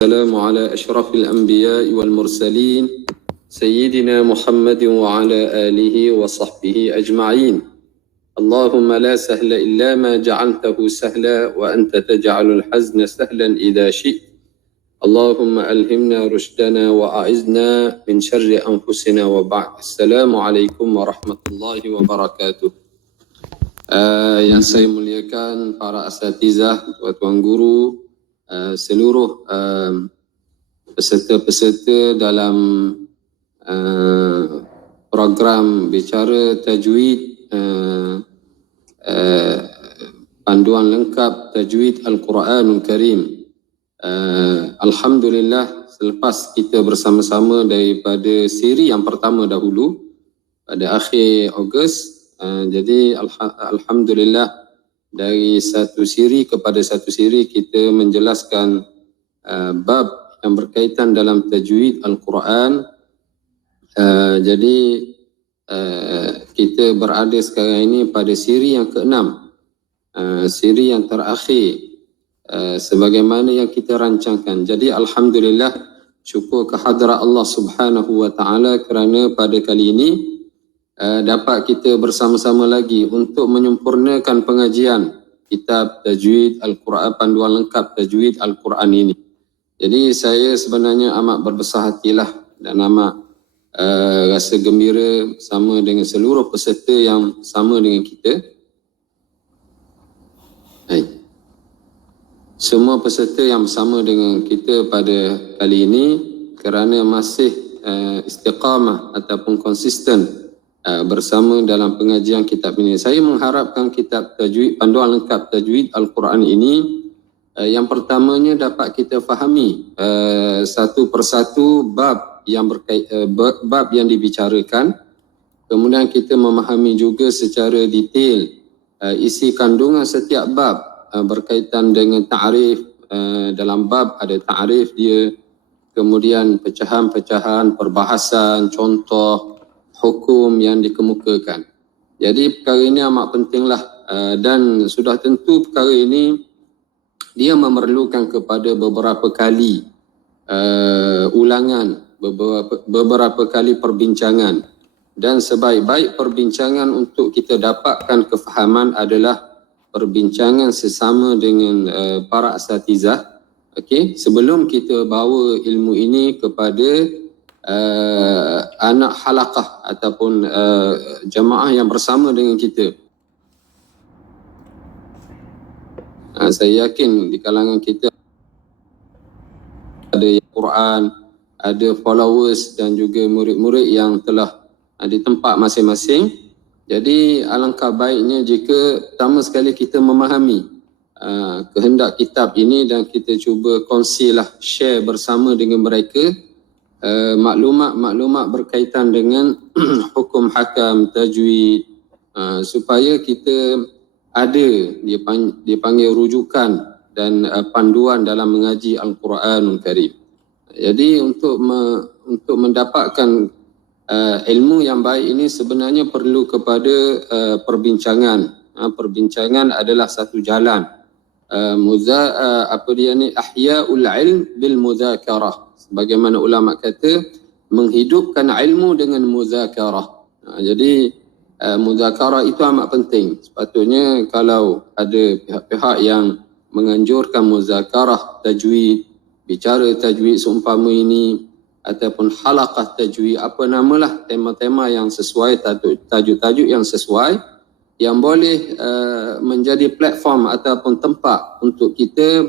السلام على أشرف الأنبياء والمرسلين سيدنا محمد وعلى آله وصحبه أجمعين. اللهم لا سهل إلا ما جعلته سهلا وأنت تجعل الحزن سهلا إذا شئت. اللهم ألهمنا رشدنا وأعذنا من شر أنفسنا وبعد. السلام عليكم ورحمة الله وبركاته. Yang saya muliakan para asatizah, tuan guru, seluruh peserta-peserta dalam program bicara tajwid, panduan lengkap tajwid Al-Quranul Karim. Alhamdulillah, selepas kita bersama-sama daripada siri yang pertama dahulu pada akhir Ogos, jadi Alhamdulillah dari satu siri kepada satu siri kita menjelaskan bab yang berkaitan dalam tajwid Al-Quran. Jadi kita berada sekarang ini pada siri yang ke-6, siri yang terakhir, sebagaimana yang kita rancangkan. Jadi Alhamdulillah, syukur kehadrat Allah Subhanahu wa Ta'ala kerana pada kali ini dapat kita bersama-sama lagi untuk menyempurnakan pengajian kitab tajwid Al-Quran, panduan lengkap tajwid Al-Quran ini. Jadi saya sebenarnya amat berbesar hatilah dan amat rasa gembira sama dengan seluruh peserta yang sama dengan kita. Semua peserta yang bersama dengan kita pada kali ini kerana masih istiqamah ataupun konsisten bersama dalam pengajian kitab ini. Saya mengharapkan kitab tajwid, panduan lengkap tajwid Al-Quran ini, yang pertamanya dapat kita fahami satu persatu bab yang dibicarakan. Kemudian kita memahami juga secara detail isi kandungan setiap bab berkaitan dengan ta'rif. Dalam bab ada ta'rif dia, kemudian pecahan-pecahan, perbahasan, contoh, hukum yang dikemukakan. Jadi perkara ini amat pentinglah, dan sudah tentu perkara ini dia memerlukan kepada beberapa kali ulangan, beberapa kali perbincangan, dan sebaik-baik perbincangan untuk kita dapatkan kefahaman adalah perbincangan sesama dengan para asatizah. Okey, sebelum kita bawa ilmu ini kepada anak halaqah ataupun jamaah yang bersama dengan kita. Saya yakin di kalangan kita ada Quran, ada followers dan juga murid-murid yang telah di tempat masing-masing. Jadi alangkah baiknya jika pertama sekali kita memahami kehendak kitab ini dan kita cuba kongsilah, share bersama dengan mereka maklumat-maklumat berkaitan dengan hukum hakam tajwid, supaya kita ada dipanggil rujukan dan panduan dalam mengaji Al-Quranul Karim. Jadi untuk mendapatkan ilmu yang baik ini sebenarnya perlu kepada perbincangan. Perbincangan adalah satu jalan. Ahya'ul ilm bil mudzakarah. Bagaimana ulama kata, menghidupkan ilmu dengan muzakarah. Jadi muzakarah itu amat penting. Sepatutnya kalau ada pihak-pihak yang menganjurkan muzakarah tajwid, bicara tajwid seumpama ini, ataupun halaqah tajwid, apa namalah tema-tema yang sesuai, tajuk-tajuk yang sesuai, yang boleh menjadi platform ataupun tempat untuk kita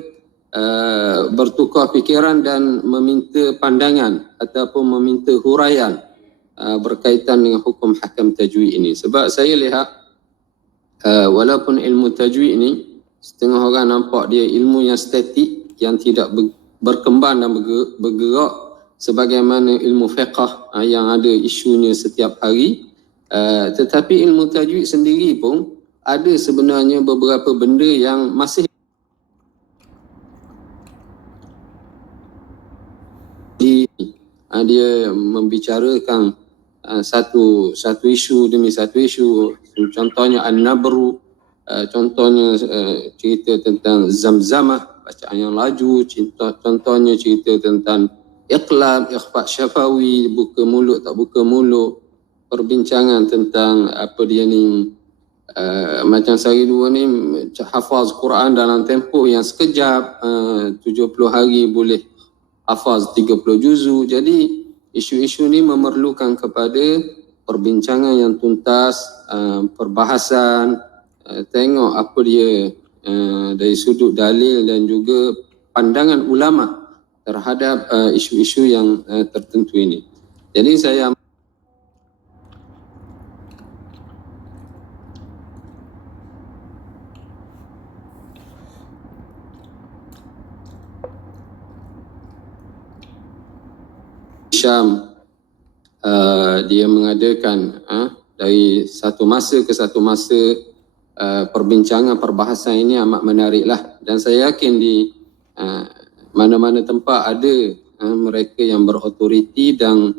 bertukar fikiran dan meminta pandangan ataupun meminta huraian berkaitan dengan hukum hakam tajwid ini. Sebab saya lihat walaupun ilmu tajwid ini setengah orang nampak dia ilmu yang statik, yang tidak berkembang dan bergerak sebagaimana ilmu fiqh yang ada isunya setiap hari. Tetapi ilmu tajwid sendiri pun ada sebenarnya beberapa benda yang masih dia membicarakan satu isu demi satu isu. Contohnya An-Nabru, contohnya cerita tentang Zamzamah, bacaan yang laju, contohnya cerita tentang iqlab, ikhfa syafawi, buka mulut tak buka mulut, perbincangan tentang apa dia ni, macam saya dua ni hafaz Quran dalam tempoh yang sekejap, 70 hari boleh hafaz 30 juzu. Jadi isu-isu ni memerlukan kepada perbincangan yang tuntas, perbahasan, tengok apa dia dari sudut dalil dan juga pandangan ulama terhadap isu-isu yang tertentu ini. Jadi saya Syam dia mengadakan dari satu masa ke satu masa perbincangan perbahasan ini amat menariklah, dan saya yakin di mana-mana tempat ada mereka yang berautoriti dan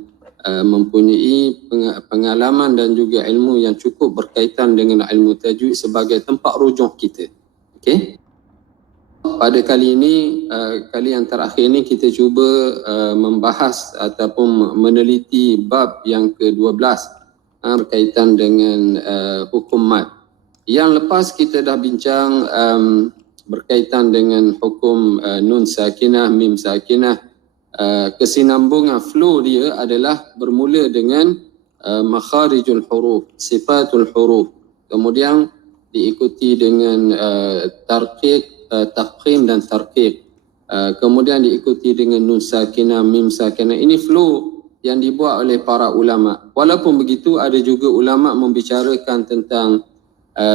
mempunyai pengalaman dan juga ilmu yang cukup berkaitan dengan ilmu tajwid sebagai tempat rujuk kita. Okey. Pada kali ini, kali yang terakhir ini kita cuba membahas ataupun meneliti bab yang ke-12 berkaitan dengan hukum mad. Yang lepas kita dah bincang berkaitan dengan hukum nun sakinah, mim sakinah. Kesinambungan flow dia adalah bermula dengan makharijul huruf, sifatul huruf. Kemudian diikuti dengan tarqiq, tafkhim dan tarqiq. Kemudian diikuti dengan nun sakinah, mim sakinah. Ini flow yang dibuat oleh para ulama. Walaupun begitu, ada juga ulama membicarakan tentang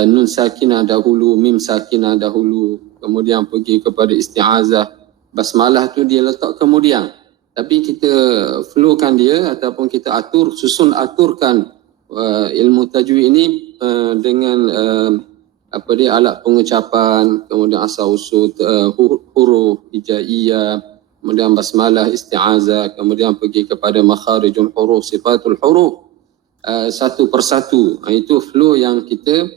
nun sakinah dahulu, mim sakinah dahulu, kemudian pergi kepada isti'azah, basmalah tu dia letak kemudian. Tapi kita flowkan dia ataupun kita aturkan ilmu tajwid ini dengan alat pengucapan, kemudian asal usul huruf hijaiyah, kemudian basmalah, isti'azah, kemudian pergi kepada makharijul huruf, sifatul huruf, satu persatu. Itu flow yang kita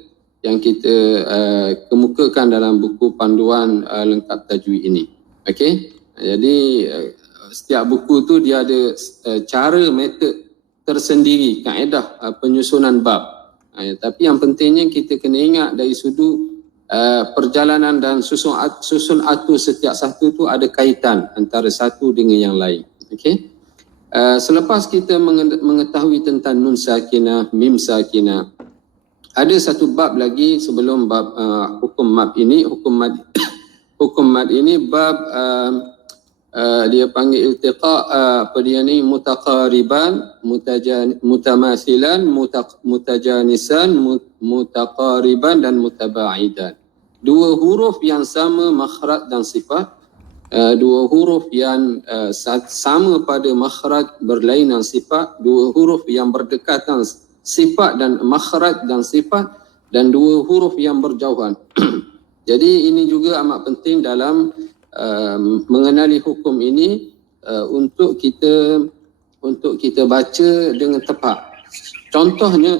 kemukakan dalam buku panduan lengkap tajwid ini. Okey. Jadi setiap buku tu dia ada cara, metod tersendiri, kaedah penyusunan bab. Tapi yang pentingnya kita kena ingat dari sudut perjalanan dan susun atur setiap satu tu ada kaitan antara satu dengan yang lain. Okey. Selepas kita mengetahui tentang nun sakinah, mim sakinah, ada satu bab lagi sebelum bab hukum mad ini. Hukum mad ini bab dia panggil iltiqa, apa dia ni, mutaqariban, mutamathilan, mutajanisan, mutaqariban dan mutabaidan. Dua huruf yang sama makhraj dan sifat, dua huruf yang sama pada makhraj berlainan sifat, dua huruf yang berdekatan sifat dan makhraj dan sifat, dan dua huruf yang berjauhan. Jadi ini juga amat penting dalam mengenali hukum ini, untuk kita baca dengan tepat. Contohnya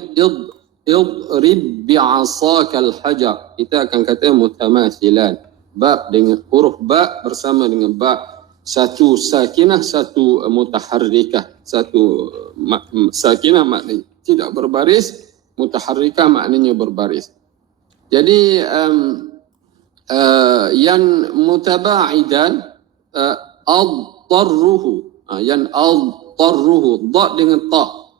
idrib bi'asakal hajar, kita akan kata mutamathilan, bab dengan huruf ba bersama dengan ba, satu sakinah, satu mutaharrikah. Satu sakinah maknanya tidak berbaris, mutaharrikah maknanya berbaris. Jadi yang mutabaidan ad-darruhu, yang ad-darruhu, da dengan ta,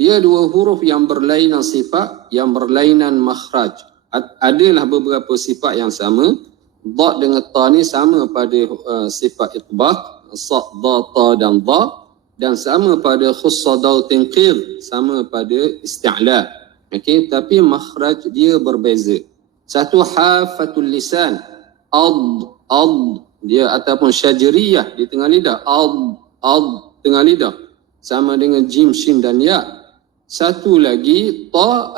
dia dua huruf yang berlainan sifat, yang berlainan makhraj. Adalah beberapa sifat yang sama. Da dengan ta ni sama pada sifat itbaq, sa, da, ta dan da, dan sama pada khussa, daw, tinqir, sama pada isti'la. Okey, tapi makhraj dia berbeza. Satu hafatul lisan, ad, dia ataupun syajariyah di tengah lidah, ad tengah lidah, sama dengan jim, shin dan ya. Satu lagi ta,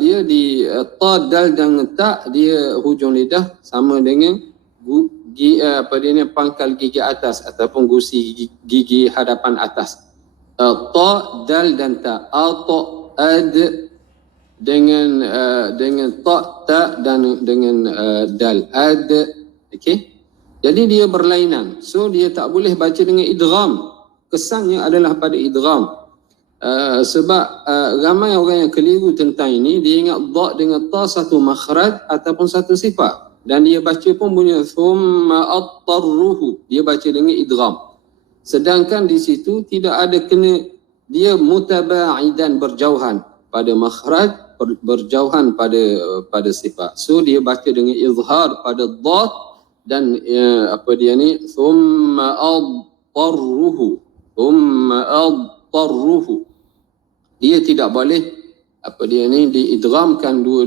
dia di ta, dal dan ta, dia hujung lidah sama dengan pangkal gigi atas ataupun gusi gigi hadapan atas. Ta, dal dan ta, ta, ad, dengan ta, ta dan dengan dal, ad. Okey. Jadi dia berlainan. So dia tak boleh baca dengan idgham. Kesannya adalah pada idgham. Sebab ramai orang yang keliru tentang ini, dia ingat dha dengan ta satu makhraj ataupun satu sifat. Dan dia baca pun bunyi thumma attarruhu. Dia baca dengan idgham. Sedangkan di situ tidak ada kena, dia mutaba'idan, berjauhan pada makhraj, berjauhan pada sifat. So dia baca dengan izhar pada dha dan apa dia ni, thumma attarruhu. Thumma attarruhu. Dia tidak boleh apa dia ni diidghamkan dua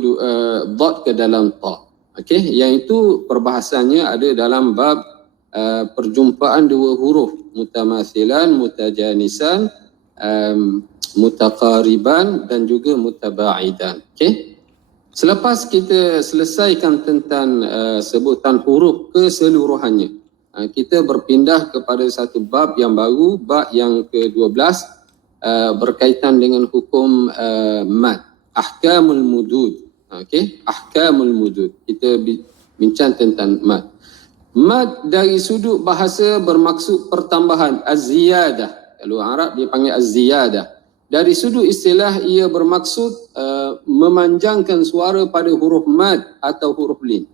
dha ke dalam ta. Okey, yang itu perbahasannya ada dalam bab perjumpaan dua huruf, mutamathilan, mutajanisan, mutaqariban dan juga mutaba'idan. Okey. Selepas kita selesaikan tentang sebutan huruf keseluruhannya, kita berpindah kepada satu bab yang baru, bab yang ke-12, berkaitan dengan hukum mad, ahkamul mudud. Okey, ahkamul mudud. Kita bincang tentang mad. Mad dari sudut bahasa bermaksud pertambahan, az-ziyadah. Kalau Arab dia panggil az-ziyadah. Dari sudut istilah ia bermaksud memanjangkan suara pada huruf mad atau huruf lin.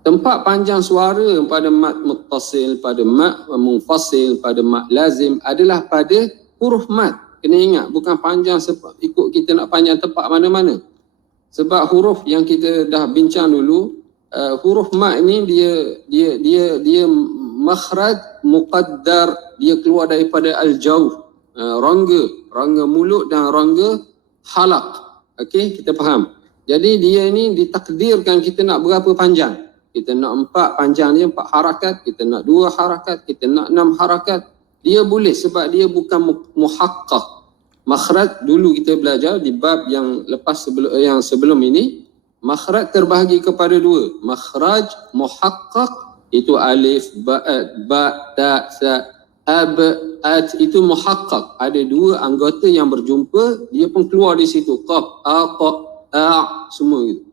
Tempat panjang suara pada mad muttasil, pada mad munfasil, pada mad lazim adalah pada huruf mad. Kena ingat, bukan panjang ikut kita nak panjang tempat mana-mana. Sebab huruf yang kita dah bincang dulu, huruf mad ni dia makhraj muqaddar, dia keluar daripada al-jawf, rongga mulut dan rongga halaq. Okey, kita faham. Jadi dia ni ditakdirkan kita nak berapa panjang. Kita nak 4 panjang dia 4 harakat, kita nak 2 harakat, kita nak 6 harakat. Dia boleh sebab dia bukan muhaqqaq. Makhraj dulu kita belajar di bab yang lepas sebelum ini, makhraj terbahagi kepada 2. Makhraj muhaqqaq itu alif, ba, ta, sa, ab, at, itu muhaqqaq. Ada 2 anggota yang berjumpa, dia pun keluar di situ. Qaf, a, qa, a, semua gitu.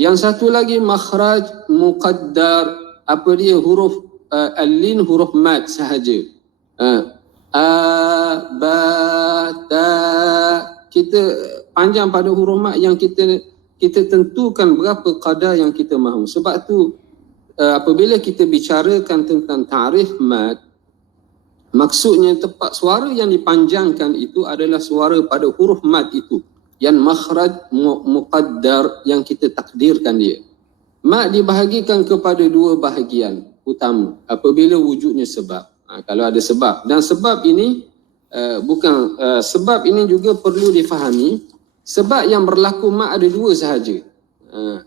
Yang satu lagi makhraj muqaddar, apa dia, huruf al-lin, huruf mad sahaja. A, ba, ta, kita panjang pada huruf mad yang kita tentukan berapa kadar yang kita mahu. Sebab tu apabila kita bicarakan tentang ta'rif mad, maksudnya tempat suara yang dipanjangkan itu adalah suara pada huruf mad itu, yang makhraj muqaddar yang kita takdirkan dia. Mad dibahagikan kepada 2 bahagian utama apabila wujudnya sebab. Kalau ada sebab, dan sebab ini sebab ini juga perlu difahami. Sebab yang berlaku mad ada 2 sahaja,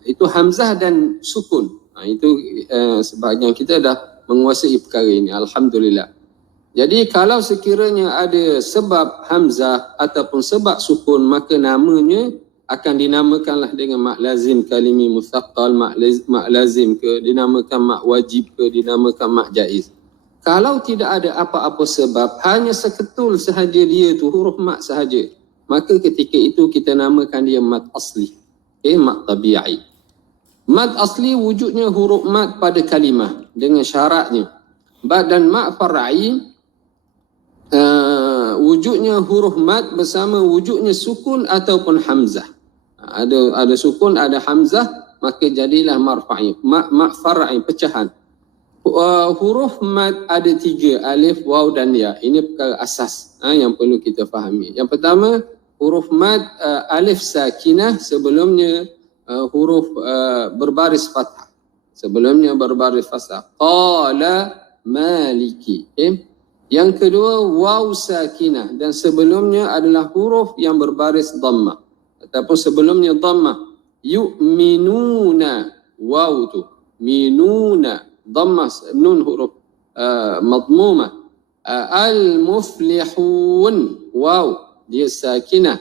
itu hamzah dan sukun. Itu sebahagian kita dah menguasai perkara ini, alhamdulillah. Jadi kalau sekiranya ada sebab hamzah ataupun sebab sukun, maka namanya akan dinamakanlah dengan mak lazim kalimi mutsaqqal, mak lazim ke, dinamakan mak wajib ke, dinamakan mak jaiz. Kalau tidak ada apa-apa sebab, hanya seketul sahaja dia tu huruf mat sahaja, maka ketika itu kita namakan dia mat asli, mat tabi'i. Mat asli wujudnya huruf mat pada kalimah dengan syaratnya. Dan mat far'i wujudnya huruf mat bersama wujudnya sukun ataupun hamzah. Ada sukun, ada hamzah, maka jadilah marfa'i, mat far'i, pecahan. Huruf mad ada 3, alif, waw dan ya. Ini perkara asas yang perlu kita fahami. Yang pertama, huruf mad alif sakinah, sebelumnya huruf berbaris fathah. Sebelumnya berbaris fathah. Qala maliki. Yang kedua, waw sakinah, dan sebelumnya adalah huruf yang berbaris dhammah ataupun sebelumnya dhammah. Yu'minuna, waw tu, minuna, dhammah, nun huruf madmumah. Al-muflihun, waw dia sakinah.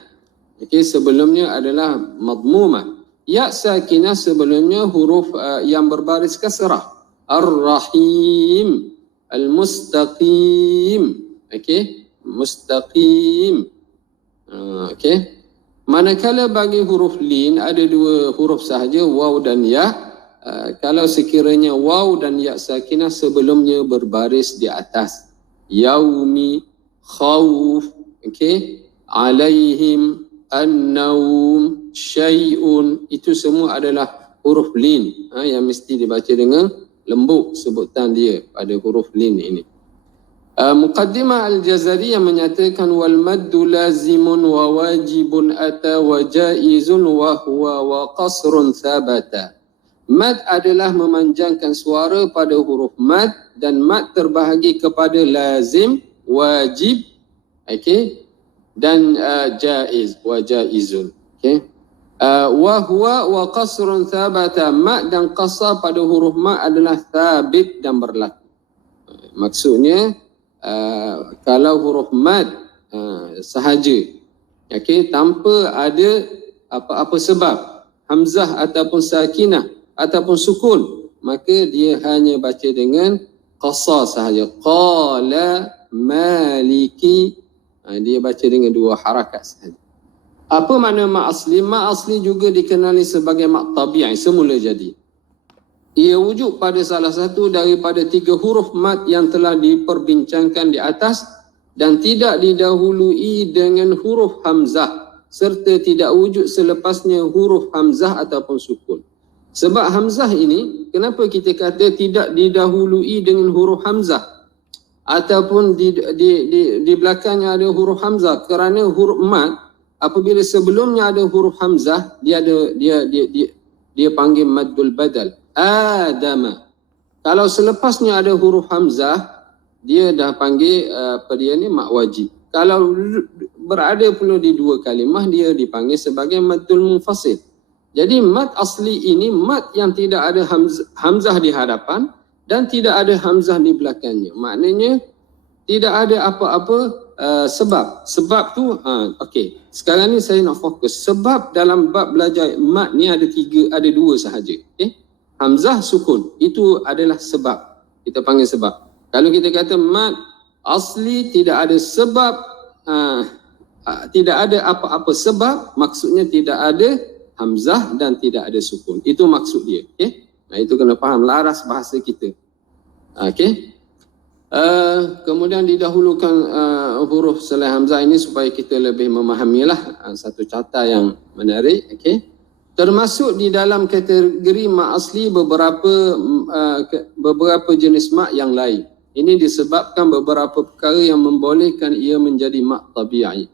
Okey, sebelumnya adalah madmumah. Ya sakinah sebelumnya huruf yang berbaris kasrah. Ar-rahim, al-mustaqim. Okey, mustaqim. Okey. Manakala bagi huruf lin ada 2 huruf sahaja, waw dan ya. kalau sekiranya waw dan ya sakinah sebelumnya berbaris di atas. Yaumi, khawf, okey, alaihim, an-naum, syai'un, itu semua adalah huruf lin yang mesti dibaca dengan lembut sebutan dia pada huruf lin ini. Muqaddimah Al-Jazari yang menyatakan wal maddu lazimun wa wajibun ata wa jaizun wa huwa wa qasrun thabata. Mad adalah memanjangkan suara pada huruf mad dan mad terbahagi kepada lazim, wajib, okey, dan jaiz wa jaizun, okey. Wa huwa wa qasrun thabata, mad dan qasar pada huruf mad adalah thabit dan berlaku. Maksudnya kalau huruf mad sahaja, okey, tanpa ada apa-apa sebab hamzah ataupun sakinah ataupun sukun, maka dia hanya baca dengan qasar sahaja. Qala maliki, dia baca dengan dua harakat sahaja. Apa makna mak asli? Mak asli juga dikenali sebagai mak tabi'i, semula jadi. Ia wujud pada salah satu daripada 3 huruf mad yang telah diperbincangkan di atas dan tidak didahului dengan huruf hamzah serta tidak wujud selepasnya huruf hamzah ataupun sukun. Sebab hamzah ini, kenapa kita kata tidak didahului dengan huruf hamzah ataupun di belakangnya ada huruf hamzah? Kerana huruf mad apabila sebelumnya ada huruf hamzah, dia panggil maddul badal. Adama. Kalau selepasnya ada huruf hamzah, dia dah panggil dia ni mak wajib. Kalau berada pula di 2 kalimah, dia dipanggil sebagai maddul munfasil. Jadi mad asli ini mad yang tidak ada hamzah di hadapan dan tidak ada hamzah di belakangnya. Maknanya tidak ada apa-apa sebab. Sebab tu okey. Sekarang ni saya nak fokus. Sebab dalam bab belajar mad ni ada 2 sahaja. Okey. Hamzah, sukun. Itu adalah sebab. Kita panggil sebab. Kalau kita kata mad asli tidak ada sebab, tidak ada apa-apa sebab, maksudnya tidak ada hamzah dan tidak ada sukun. Itu maksud dia. Okay? Nah, itu kena faham laras bahasa kita. Okay? Kemudian didahulukan huruf selain hamzah ini supaya kita lebih memahamilah. Satu carta yang menarik. Okay? Termasuk di dalam kategori mak asli beberapa jenis mak yang lain. Ini disebabkan beberapa perkara yang membolehkan ia menjadi mak tabi'i.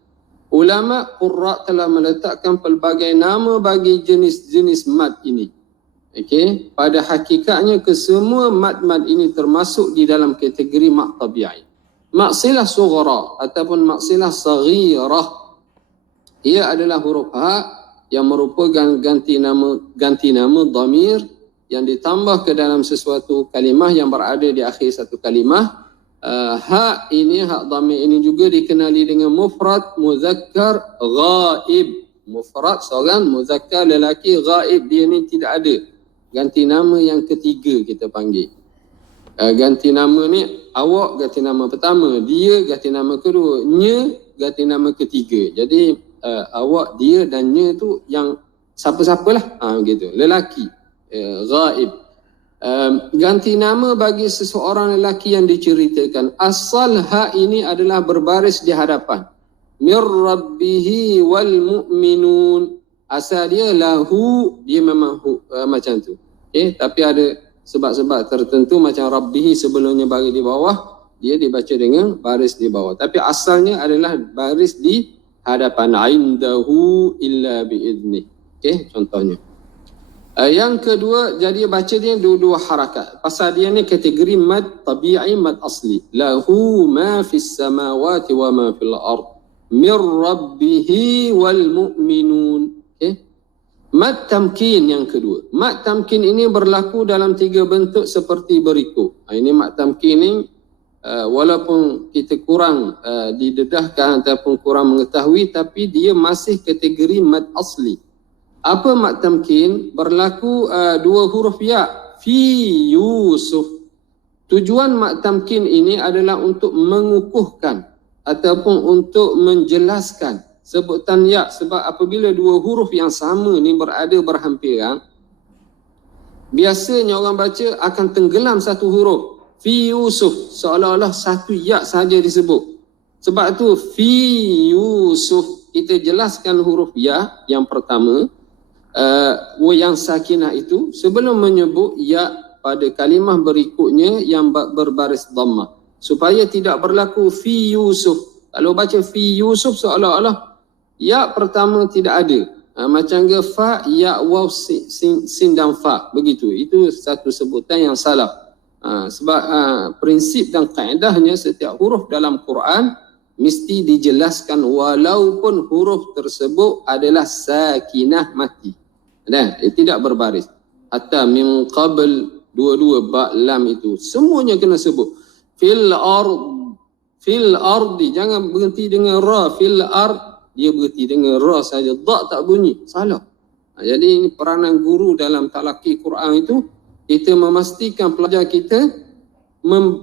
Ulama qurra telah meletakkan pelbagai nama bagi jenis-jenis mad ini. Okey, pada hakikatnya kesemua mad-mad ini termasuk di dalam kategori mak tabi'i. Mak silah sughra ataupun mak silah saghirah, ia adalah huruf ha yang merupakan ganti nama dhamir yang ditambah ke dalam sesuatu kalimah yang berada di akhir satu kalimah. Hak ini, hak dhamir ini juga dikenali dengan mufrad muzakkar ghaib. Mufrad seorang, muzakkar lelaki, ghaib dia ni tidak ada. Ganti nama yang ketiga kita panggil. Ganti nama ni awak ganti nama pertama, dia ganti nama kedua, nya ganti nama ketiga. Jadi awak, dia dan nya tu yang siapa-siapalah, begitu, lelaki, ghaib. Ganti nama bagi seseorang lelaki yang diceritakan. Asal ha ini adalah berbaris di hadapan. Mir rabbihi wal mu'minun. Asal dia lahu, dia memang macam tu. Okay? Tapi ada sebab-sebab tertentu macam rabbihi sebelumnya bagi di bawah, dia dibaca dengan baris di bawah. Tapi asalnya adalah baris di hadapan. Indahu illa bi'idnih. Okay? Contohnya. Yang kedua, jadi baca dia dua harakat. Pasal dia ni kategori mad tabi'i, mad asli. Lahu ma fis samawati wa ma fil ard. Mir rabbihi wal mu'minun. Okay? Mad tamkin yang kedua. Mad tamkin ini berlaku dalam 3 bentuk seperti berikut. Ini mad tamkin ni walaupun kita kurang didedahkan ataupun kurang mengetahui, tapi dia masih kategori mad asli. Apa mad tamkin? Berlaku 2 huruf ya. Fi Yusuf. Tujuan mad tamkin ini adalah untuk mengukuhkan ataupun untuk menjelaskan sebutan ya. Sebab apabila 2 huruf yang sama ni berada berhampiran, biasanya orang baca akan tenggelam satu huruf. Fi Yusuf, seolah-olah satu ya saja disebut. Sebab tu fi Yusuf, kita jelaskan huruf ya yang pertama, yang sakinah itu sebelum menyebut ya pada kalimah berikutnya yang berbaris dhammah, supaya tidak berlaku fi Yusuf. Kalau baca fi Yusuf seolah-olah ya pertama tidak ada. Macam ke fa, ya, waw, sin dan fa, begitu. Itu satu sebutan yang salah. Sebab prinsip dan kaedahnya setiap huruf dalam Quran mesti dijelaskan walaupun huruf tersebut adalah sakinah mati. Dan tidak berbaris. Hatta min qabl, dua-dua ba lam itu semuanya kena sebut. Fil ardi, jangan berhenti dengan ra. Fil ard, dia berhenti dengan ra saja, da tak bunyi, salah. Jadi ini peranan guru dalam talaqi Quran itu, kita memastikan pelajar kita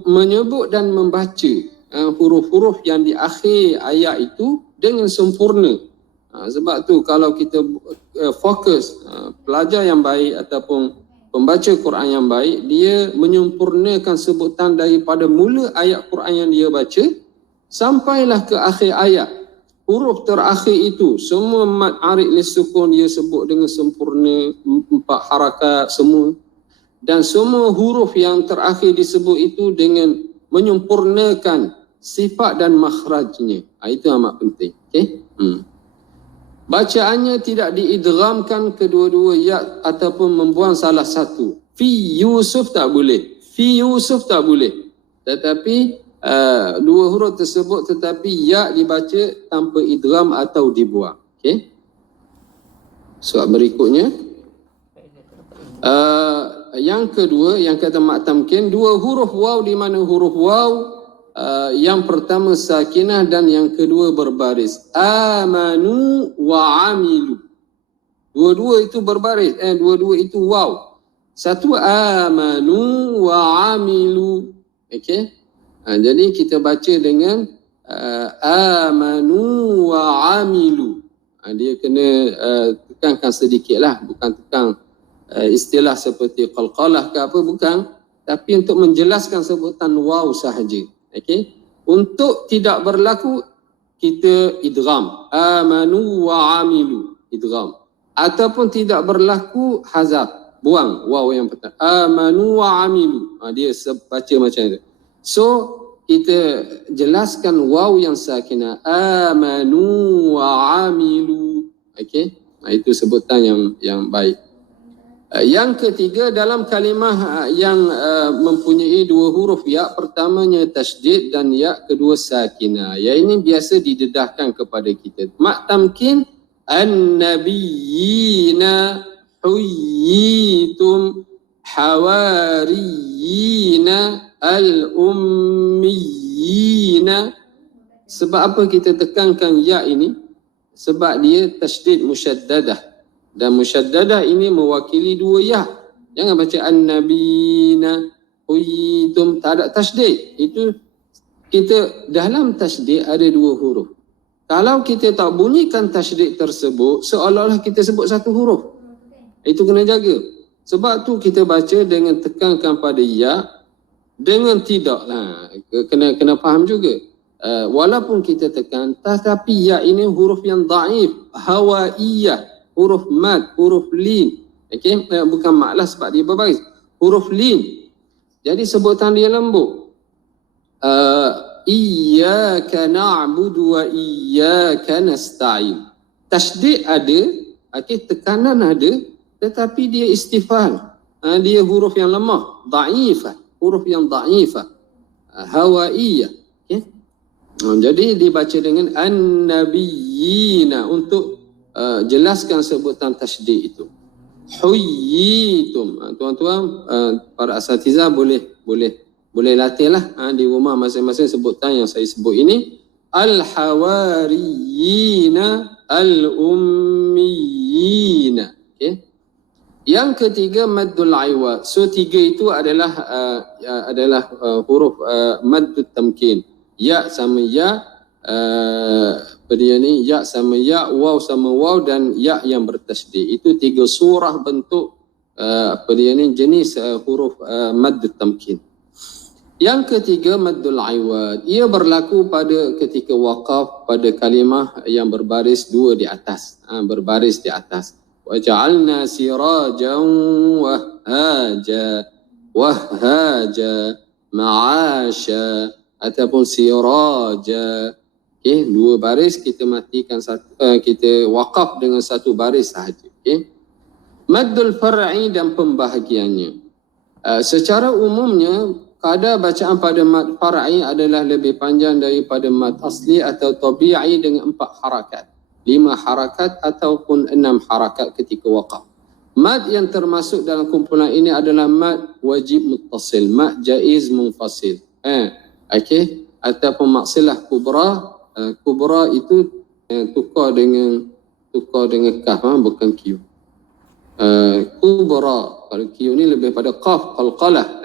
menyebut dan membaca huruf-huruf yang di akhir ayat itu dengan sempurna. Sebab tu kalau kita fokus, pelajar yang baik ataupun pembaca Quran yang baik, dia menyempurnakan sebutan daripada mula ayat Quran yang dia baca sampailah ke akhir ayat. Huruf terakhir itu semua mad arid lis sukun dia sebut dengan sempurna, 4 harakat semua. Dan semua huruf yang terakhir disebut itu dengan menyempurnakan sifat dan makhrajnya. Itu amat penting. Okay? Bacaannya tidak diidghamkan kedua-dua ya ataupun membuang salah satu. Fi Yusuf tak boleh. Fi Yusuf tak boleh. Tetapi dua huruf tersebut tetapi ya dibaca tanpa idgham atau dibuang. Okay? Soal berikutnya. Yang kedua, yang kata mak tamkin, dua huruf waw di mana huruf waw yang pertama sakinah dan yang kedua berbaris. Amanu wa amilu. Dua-dua itu berbaris. Dua-dua itu waw. Satu amanu wa amilu. Okey. Jadi kita baca dengan amanu wa amilu. Dia kena tekankan sedikit lah, bukan tekan istilah seperti qalqalah ke apa, bukan, tapi untuk menjelaskan sebutan waw sahaja. Okey, untuk tidak berlaku kita idgham, amanu wa amilu, idgham, ataupun tidak berlaku hazaf, buang waw yang pertama, amanu wa amilu. Dia baca macam itu. So kita jelaskan waw yang sakinah, amanu wa amilu. Okey, itu sebutan yang baik. Yang ketiga, dalam kalimah yang mempunyai dua huruf ya, pertamanya tasydid dan ya kedua sakinah. Ya ini biasa didedahkan kepada kita. Mak tamkin an-nabiyina huyyitum hawariyina al-ummiyina. Sebab apa kita tekankan ya ini? Sebab dia tasydid musyaddadah. Dan musyaddadah ini mewakili dua ya. Jangan baca an-nabina huyyitum, tak ada tasydid. Itu kita dalam tasydid ada dua huruf. Kalau kita tak bunyikan tasydid tersebut, seolah-olah kita sebut satu huruf. Itu kena jaga. Sebab tu kita baca dengan tekankan pada ya, dengan tidak. Kena faham juga. Walaupun kita tekan, tetapi ya ini huruf yang dhaif, hawaiyah. Huruf mad, huruf lin. Okey, bukan maklah sebab dia berbaris. Huruf lin. Jadi sebutan dia lembut. Iyyaka na'budu wa iyyaka nasta'in. Tasydid ada, okey, tekanan ada, tetapi dia istifal. Dia huruf yang lemah, dhaifah, huruf yang dhaifah. Hawaiyah. Okey. Jadi dibaca dengan an-nabiyina untuk jelaskan sebutan tasydid itu. Huyyitum. Tuan-tuan, para asatiza boleh latihlah di rumah masing-masing sebutan yang saya sebut ini. Al-hawariyina al-ummiyina. Okay. Yang ketiga maddul iwad. So tiga itu adalah huruf maddut tamkin. Ya sama ya, dia ni ya sama ya, waw sama waw dan ya yang bertasydid. Itu tiga surah bentuk jenis huruf mad tamkin. Yang ketiga maddul iwad. Ia berlaku pada ketika waqaf pada kalimah yang berbaris dua di atas. Berbaris di atas. Wa ja'alna sirajan wahhaja ma'asya ataupun siraja. Okey, dua baris kita matikan satu, kita waqaf dengan satu baris sahaja. Okey. Maddul far'i dan pembahagiannya. Secara umumnya kadar bacaan pada mad far'i adalah lebih panjang daripada mad asli atau tabi'i dengan 4 harakat, 5 harakat ataupun 6 harakat ketika waqaf. Mad yang termasuk dalam kumpulan ini adalah mad wajib muttasil, mad jaiz munfasil. Okey, ataupun maksilah kubra. Kubra itu tukar dengan kaf, bukan q. Kubra, kalau q ni lebih pada qaf, qalqalah,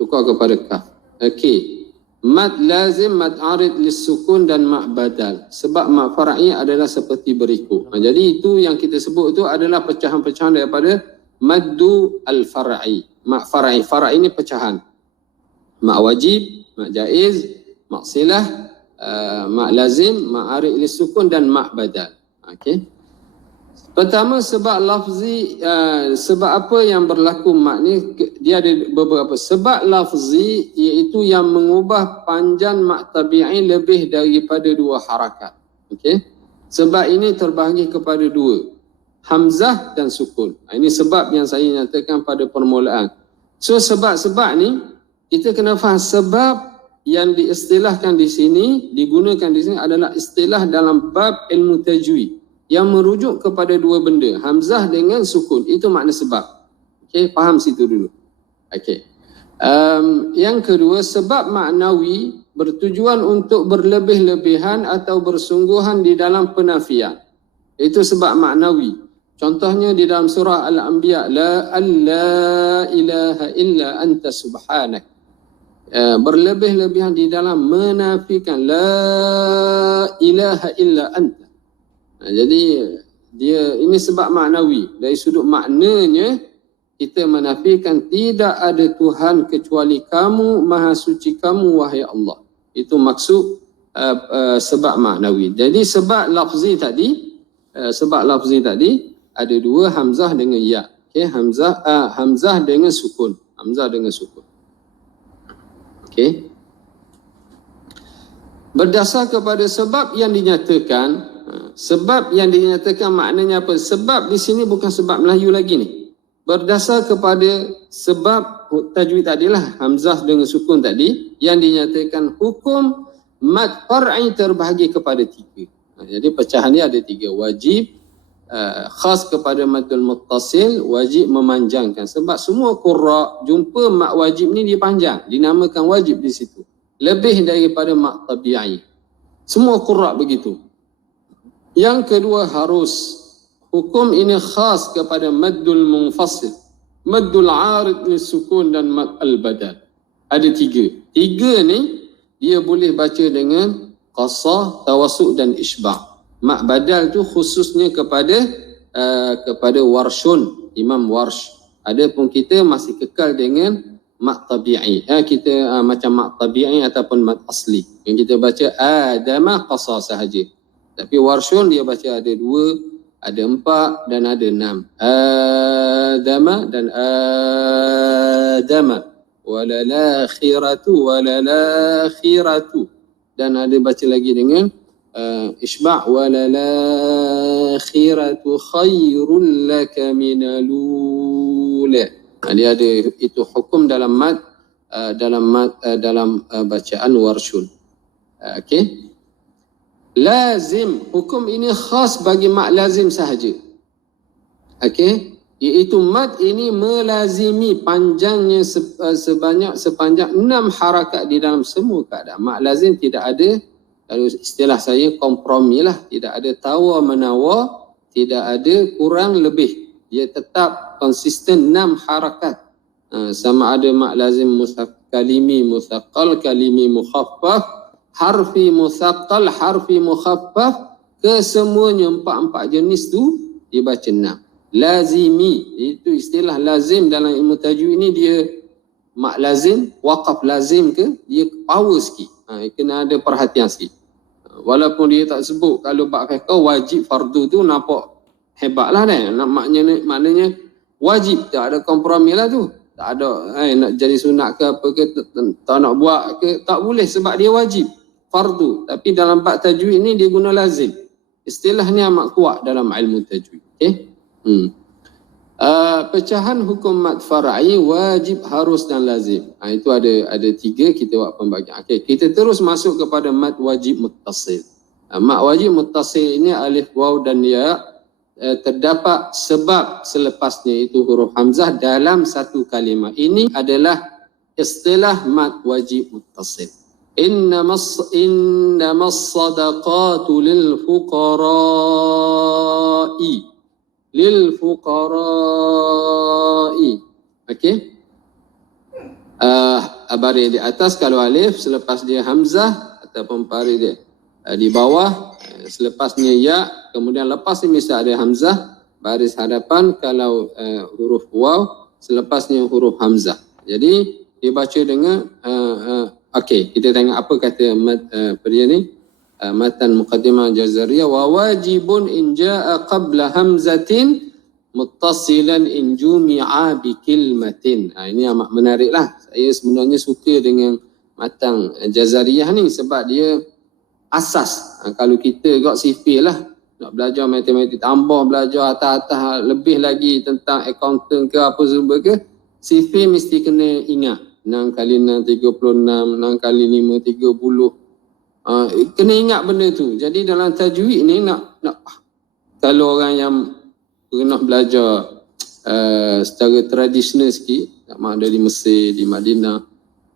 tukar kepada kaf. Okey. Mad lazim, mad arid lis-sukun dan mad badal. Sebab mad far'i adalah seperti berikut. Jadi itu yang kita sebut itu adalah pecahan-pecahan daripada maddu al-far'i. Mad far'i. Far'i ini pecahan. Mad wajib, mad jaiz, mad silah, mad lazim, mad arid lis-sukun dan mad badal. Okey. Pertama sebab lafzi, sebab apa yang berlaku mad ni, dia ada beberapa sebab lafzi, iaitu yang mengubah panjang mad tabi'i lebih daripada 2 harakat. Okey. Sebab ini terbahagi kepada 2, hamzah dan sukun. Ini sebab yang saya nyatakan pada permulaan. So sebab-sebab ni kita kena faham sebab yang diistilahkan di sini, digunakan di sini adalah istilah dalam bab ilmu tajwid yang merujuk kepada 2 benda, hamzah dengan sukun. Itu makna sebab. Okey, faham situ dulu. Okey. Yang kedua, sebab maknawi bertujuan untuk berlebih-lebihan atau bersungguhan di dalam penafian. Itu sebab maknawi. Contohnya di dalam surah Al-Anbiya, la ilaha illa anta subhanak. Berlebih-lebihan di dalam menafikan la ilaha illa anta. Jadi dia ini sebab maknawi. Dari sudut maknanya kita menafikan tidak ada Tuhan kecuali kamu, maha suci kamu wahai Allah. Itu maksud sebab maknawi. Jadi sebab lafzi tadi ada 2, hamzah dengan ya. Okey, hamzah dengan sukun. Hamzah dengan sukun. Okey. Berdasar kepada sebab yang dinyatakan, maknanya apa? Sebab di sini bukan sebab Melayu lagi ni. Berdasar kepada sebab tajwid tadilah, hamzah dengan sukun tadi, yang dinyatakan hukum mad far'i terbahagi kepada 3. Jadi pecahan dia ada 3. Wajib, khas kepada maddul muttasil, wajib memanjangkan. Sebab semua qurra jumpa mad wajib ni dia panjang, dinamakan wajib di situ. Lebih daripada mad tabi'i. Semua qurra begitu. Yang kedua, harus. Hukum ini khas kepada maddul munfasil, maddul arid lis-sukun dan mad al-badal. Ada 3. 3 ni dia boleh baca dengan qasah, tawassuk dan isba'. Mad badal tu khususnya kepada warshun, Imam Warsh. Adapun kita masih kekal dengan mad tabi'i. Kita macam mad tabi'i ataupun mad asli. Yang kita baca adama qasah sahaja. Tapi warshun dia baca ada 2, ada 4 dan ada 6. Adama dan adama. Walalakhiratu. Dan ada baca lagi dengan isba' walalakhiratu khairul laka minalula. Dia ada itu hukum dalam mad, dalam bacaan warshun. Okey. Lazim, hukum ini khas bagi mad lazim sahaja. Okey, iaitu mad ini melazimi panjangnya sepanjang 6 harakat di dalam semua keadaan. Mad lazim tidak ada, kalau istilah saya kompromilah, tidak ada tawar-menawar, tidak ada kurang lebih. Dia tetap konsisten 6 harakat. Sama ada mad lazim kalimi musaqqal, kalimi mukhaffaf, harfi musaqqal, harfi mukhaffaf, kesemuanya 4 jenis tu dibaca 6. lazimi. Itu istilah lazim dalam ilmu tajwid ni, dia mak lazim, waqaf lazim ke, dia power sikit. Kena ada perhatian sikit. Walaupun dia tak sebut, kalau bab fiqh wajib fardu tu nampak hebat lah kan. Maknanya wajib, tak ada kompromi lah tu. Tak ada nak jadi sunat ke apa ke, tak nak buat ke, tak boleh sebab dia wajib fardu. Tapi dalam bab tajwid ni dia guna lazim. Istilah ni amat kuat dalam ilmu tajwid. Okay? Pecahan hukum mad far'i, wajib, harus dan lazim. Itu ada 3, kita buat pembagian. Okay, kita terus masuk kepada mad wajib muttasil. Mad wajib muttasil ini alif, waw dan ya, terdapat sebab selepasnya itu huruf hamzah dalam satu kalimah. Ini adalah istilah mad wajib muttasil. Innamas sadaqatu lil fuqara'i. Lil fuqara'i. Okey. Baris di atas kalau alif, selepas dia hamzah ataupun baris dia di bawah, selepasnya ya, kemudian lepas ni mesti ada hamzah, baris hadapan kalau huruf waw, selepasnya huruf hamzah. Jadi dibaca dengan okey, kita tengok apa kata dia ni. Matan muqaddimah jazariyah, wa wajibun in jaa qabla hamzatin muttasilan in jumi'a bi kilmatin. Ini amat menariklah. Saya sebenarnya suka dengan matan jazariyah ni sebab dia asas. Kalau kita got sifil lah, nak belajar matematik, tambah belajar atas-atas lebih lagi tentang accountant ke apa semua ke, sifil mesti kena ingat. 6 kali 6 36, 6 kali 5 30. Kena ingat benda tu. Jadi dalam tajwid ni nak kalau orang yang pernah belajar secara tradisional sikit, sama ada di Mesir, di Madinah,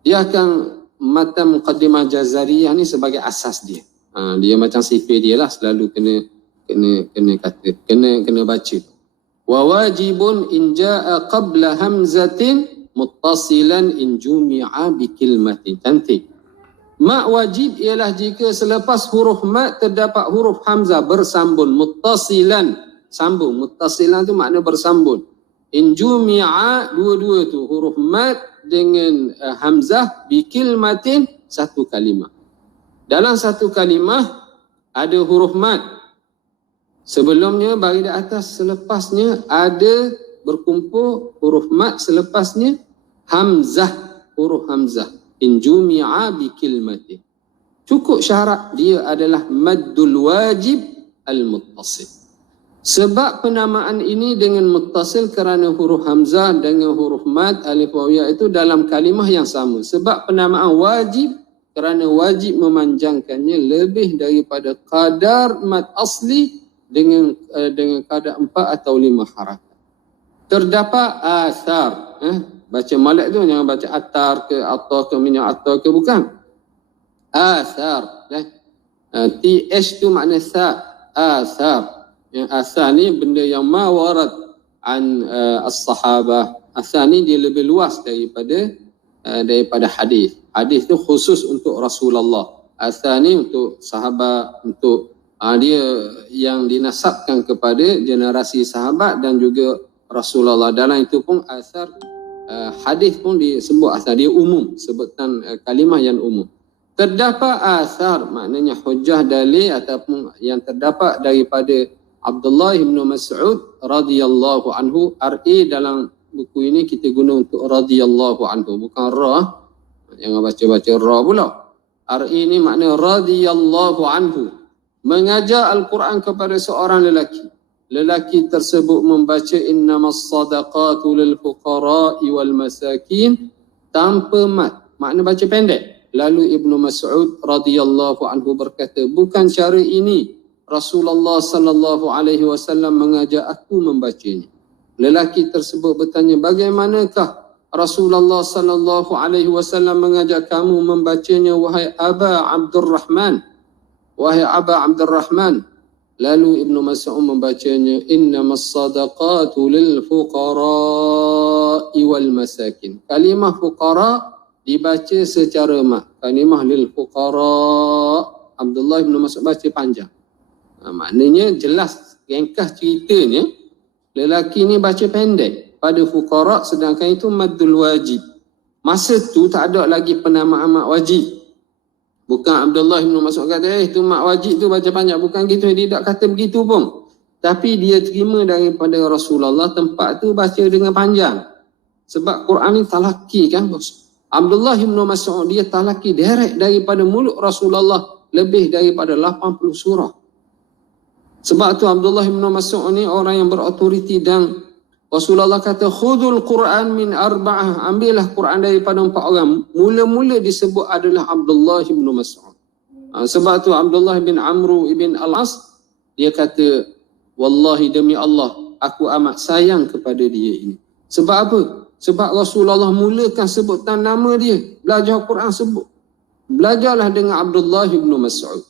dia akan matan muqaddimah jazariyah ni sebagai asas dia. Dia macam sifir dia lah, selalu kena baca. Wa wajibun in jaa qabla hamzatin muttasilan in jumi'a bi kilmatin. Cantik. Mak wajib ialah jika selepas huruf mat terdapat huruf hamzah bersambung, muttasilan, sambung. Muttasilan tu makna bersambung. In jumi'a, dua-dua tu huruf mat dengan hamzah bi kilmatin, satu kalimah. Dalam satu kalimah ada huruf mat. Sebelumnya bagi di atas, selepasnya ada berkumpul huruf mat, selepasnya hamzah, huruf hamzah. In jumi'a bi kilmatin. Cukup syarat dia adalah maddul wajib al-muttasil. Sebab penamaan ini dengan muttasil kerana huruf hamzah dengan huruf mad alif waw ya itu dalam kalimah yang sama. Sebab penamaan wajib kerana wajib memanjangkannya lebih daripada kadar mad asli dengan kadar 4 atau 5 harakat. Terdapat asar, baca malak tu, jangan baca atar ke atau ke minyak atau ke, bukan. Asar. TH tu makna sa, asar. Yang asar ni benda yang ma warad an as-sahabah. Asar ni dia lebih luas daripada hadis. Hadis tu khusus untuk Rasulullah. Asar ni untuk sahabat, untuk dia yang dinasabkan kepada generasi sahabat dan juga Rasulullah. Dalam itu pun asar, hadis pun disebut asar, dia umum, sebutan kalimah yang umum. Terdapat asar maknanya hujah dalil ataupun yang terdapat daripada Abdullah bin Mas'ud radhiyallahu anhu. RA dalam buku ini kita guna untuk radhiyallahu anhu, bukan ra. Jangan baca-baca ra pula. RA ini makna radhiyallahu anhu. Mengajar Al-Quran kepada seorang lelaki. Lelaki tersebut membaca innamas sadaqatu lil fuqara'i wal masakin tanpa mat, makna baca pendek. Lalu Ibnu Mas'ud radhiyallahu anhu berkata, bukan cara ini Rasulullah sallallahu alaihi wasallam mengajar aku membacanya. Lelaki tersebut bertanya, bagaimanakah Rasulullah sallallahu alaihi wasallam mengajar kamu membacanya wahai Aba Abdurrahman? Wahai Aba Abdurrahman. Lalu Ibnu Mas'ud membacanya innamas sadaqatu lil fuqara'i wal masakin. Kalimah fuqara dibaca secara mat. Kalimah lil fuqara' Abdullah bin Mas'ud baca panjang. Maknanya jelas, ringkas ceritanya, lelaki ni baca pendek pada fuqara, sedangkan itu maddul wajib. Masa tu tak ada lagi penamaan mak wajib. Bukan Abdullah bin Mas'ud kata tu mak wajib tu baca panjang, bukan gitu, dia tak kata begitu pun. Tapi dia terima daripada Rasulullah tempat tu baca dengan panjang. Sebab Quran ni talaki kan. Abdullah bin Mas'ud dia talaki direct daripada mulut Rasulullah lebih daripada 80 surah. Sebab tu Abdullah bin Mas'ud ni orang yang berautoriti, dan Rasulullah kata khudul Quran min arba'ah, ambillah Quran daripada 4 orang. Mula-mula disebut adalah Abdullah bin Mas'ud. Sebab tu Abdullah bin Amr ibn Al-As dia kata, wallahi demi Allah, aku amat sayang kepada dia ini. Sebab apa? Sebab Rasulullah mulakan sebutan nama dia. Belajar Quran sebut. Belajarlah dengan Abdullah bin Mas'ud.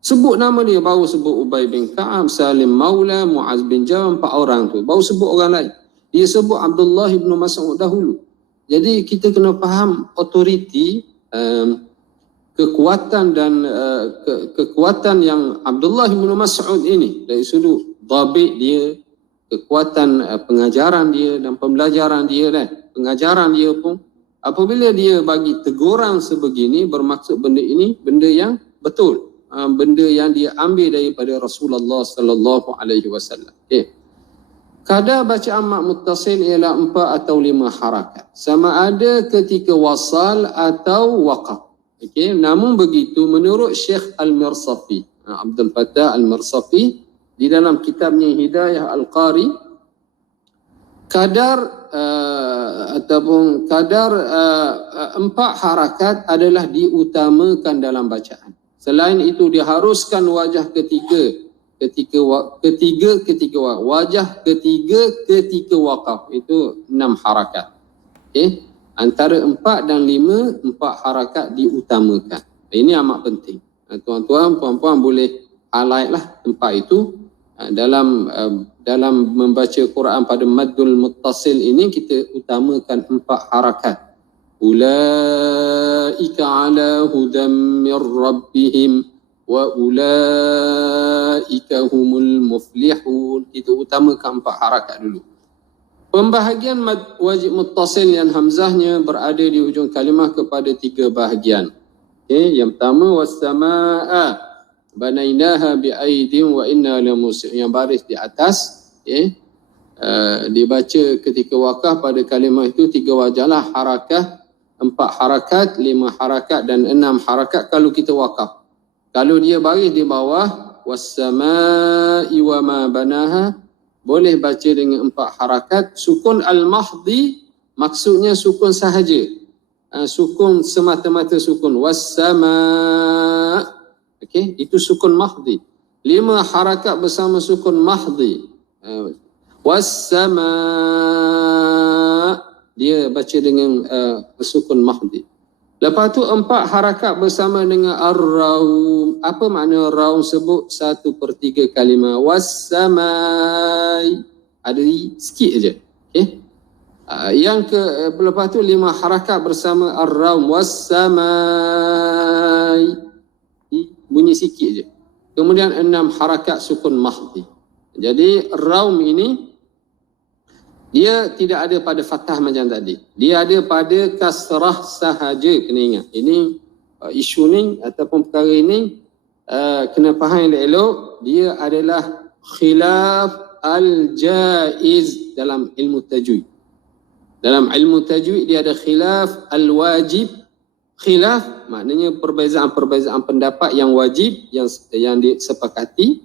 Sebut nama dia, baru sebut Ubay bin Ka'ab, Salim Maula, Muaz bin Jabal, 4 orang tu. Baru sebut orang lain. Dia sebut Abdullah bin Mas'ud dahulu. Jadi kita kena faham autoriti, kekuatan dan kekuatan yang Abdullah bin Mas'ud ini dari sudut dhabit dia, kekuatan pengajaran dia dan pembelajaran dia pengajaran dia pun, apabila dia bagi teguran sebegini, bermaksud benda ini benda yang betul. Benda yang dia ambil daripada Rasulullah sallallahu alaihi wasallam. Okey. Kadar bacaan mak muttasil ialah 4 atau 5 harakat. Sama ada ketika wasal atau waqaf. Okey, namun begitu menurut Syekh Al-Mirsafi, Abdul Fattah Al-Mirsafi, di dalam kitabnya Hidayah Al-Qari, kadar ataupun kadar 4 harakat adalah diutamakan dalam bacaan. Selain itu diharuskan wajah ketiga wajah ketiga ketika waqaf, itu 6 harakat. Okey, antara 4 dan 5, 4 harakat diutamakan. Ini amat penting. Tuan-tuan, puan-puan boleh highlight lah tempat itu. Dalam membaca Quran pada maddul muttasil ini kita utamakan 4 harakat. Ulaika ala hudam mir rabbihim wa ulaika humul muflihun. Kita utamakan 4 harakat dulu. Pembahagian mad wajib muttasil yang hamzahnya berada di hujung kalimah kepada 3 bahagian. Okay, yang pertama was-samaa'a banainaha bi'aidin wa inna lamuslimun, yang baris di atas. Okay, dibaca ketika wakaf pada kalimah itu 3 wajahlah, harakah 4 harakat, 5 harakat dan 6 harakat kalau kita wakaf. Kalau dia baris di bawah was-samaa'i wa ma banaha, boleh baca dengan 4 harakat. Sukun al-mahdhi maksudnya sukun sahaja. Sukun semata-mata sukun. Was-sama'. Okey, itu sukun mahdhi. 5 harakat bersama sukun mahdhi. Was-sama', dia baca dengan sukun mahdhi. Lepas tu 4 harakat bersama dengan ar-raum. Apa makna raum? Sebut 1/3 kalimah. Was-samai. Ada sikit aja. Okey. Lepas tu 5 harakat bersama ar-raum. Was-samai. Bunyi sikit aja. Kemudian 6 harakat sukun mahdhi. Jadi raum ini dia tidak ada pada fathah macam tadi. Dia ada pada kasrah sahaja, kena ingat. Ini isu ni ataupun perkara ini kena faham elok. Dia adalah khilaf al-jaiz dalam ilmu tajwid. Dalam ilmu tajwid dia ada khilaf al-wajib. Khilaf maknanya perbezaan-perbezaan pendapat yang wajib yang disepakati.